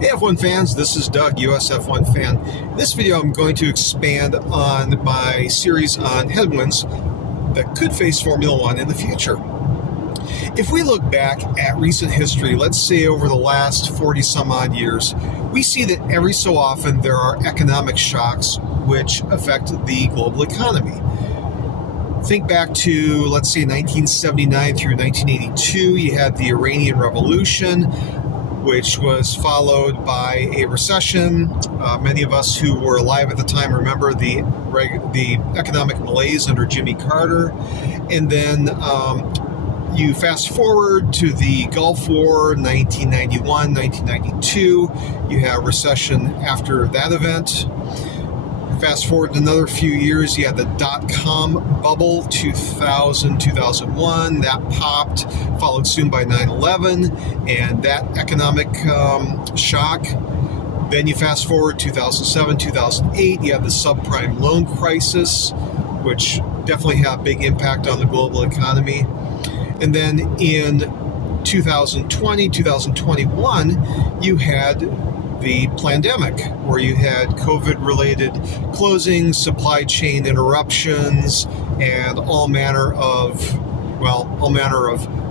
Hey F1 fans, this is Doug, US F1 fan. In this video I'm going to expand on my series on headwinds that could face Formula One in the future. If we look back at recent history, let's say over the last 40 some odd years, we see that every so often there are economic shocks which affect the global economy. Think back to, let's say, 1979 through 1982, you had the Iranian Revolution, which was followed by a recession. Many of us who were alive at the time remember the economic malaise under Jimmy Carter. And then you fast forward to the Gulf War, 1991, 1992. You have recession after that event. Fast forward another few years, you had the dot-com bubble, 2000, 2001. That popped, followed soon by 9/11 and that economic shock. Then you fast forward 2007, 2008, you have the subprime loan crisis, which definitely had a big impact on the global economy. And then in 2020, 2021, you had the pandemic, where you had COVID-related closings, supply chain interruptions, and all manner of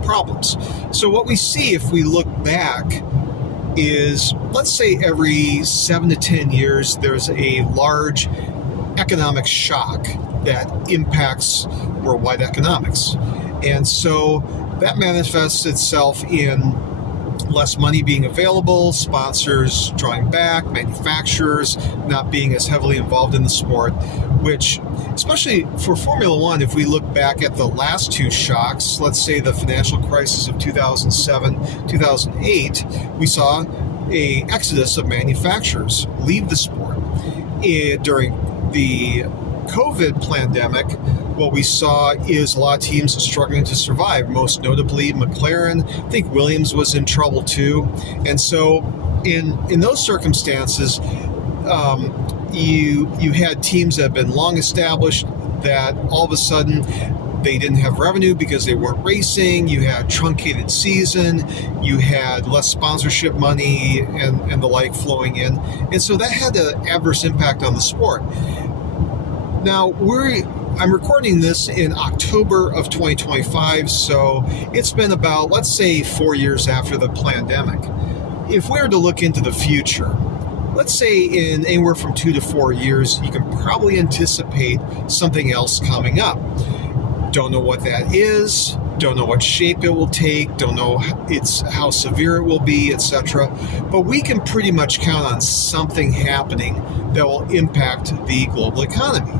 problems. So what we see if we look back is, let's say every 7 to 10 years, there's a large economic shock that impacts worldwide economics. And so that manifests itself in less money being available, sponsors drawing back, manufacturers not being as heavily involved in the sport, which, especially for Formula One, if we look back at the last two shocks, let's say the financial crisis of 2007, 2008, we saw an exodus of manufacturers leave the sport. During the COVID pandemic, what we saw is a lot of teams struggling to survive, most notably McLaren. I think Williams was in trouble too. And so in those circumstances, you had teams that had been long established that all of a sudden they didn't have revenue because they weren't racing. You had truncated season, you had less sponsorship money and the like flowing in. And so that had an adverse impact on the sport. Now, I'm recording this in October of 2025, so it's been about, let's say, 4 years after the pandemic. If we were to look into the future, let's say in anywhere from 2 to 4 years, you can probably anticipate something else coming up. Don't know what that is, don't know what shape it will take, don't know how severe it will be, etc. But we can pretty much count on something happening that will impact the global economy.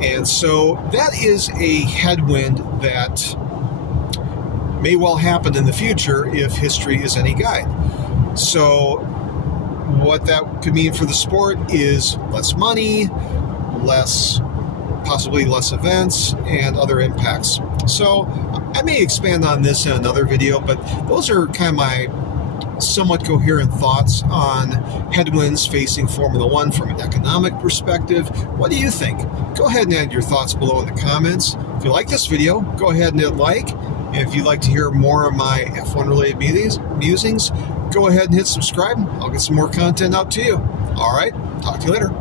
And so that is a headwind that may well happen in the future if history is any guide. So what that could mean for the sport is less money, possibly less events, and other impacts. So I may expand on this in another video, but those are kind of my somewhat coherent thoughts on headwinds facing Formula One from an economic perspective. What do you think? Go ahead and add your thoughts below in the comments. If you like this video, go ahead and hit like. And if you'd like to hear more of my F1 related musings, go ahead and hit subscribe. I'll get some more content out to you. All right, talk to you later.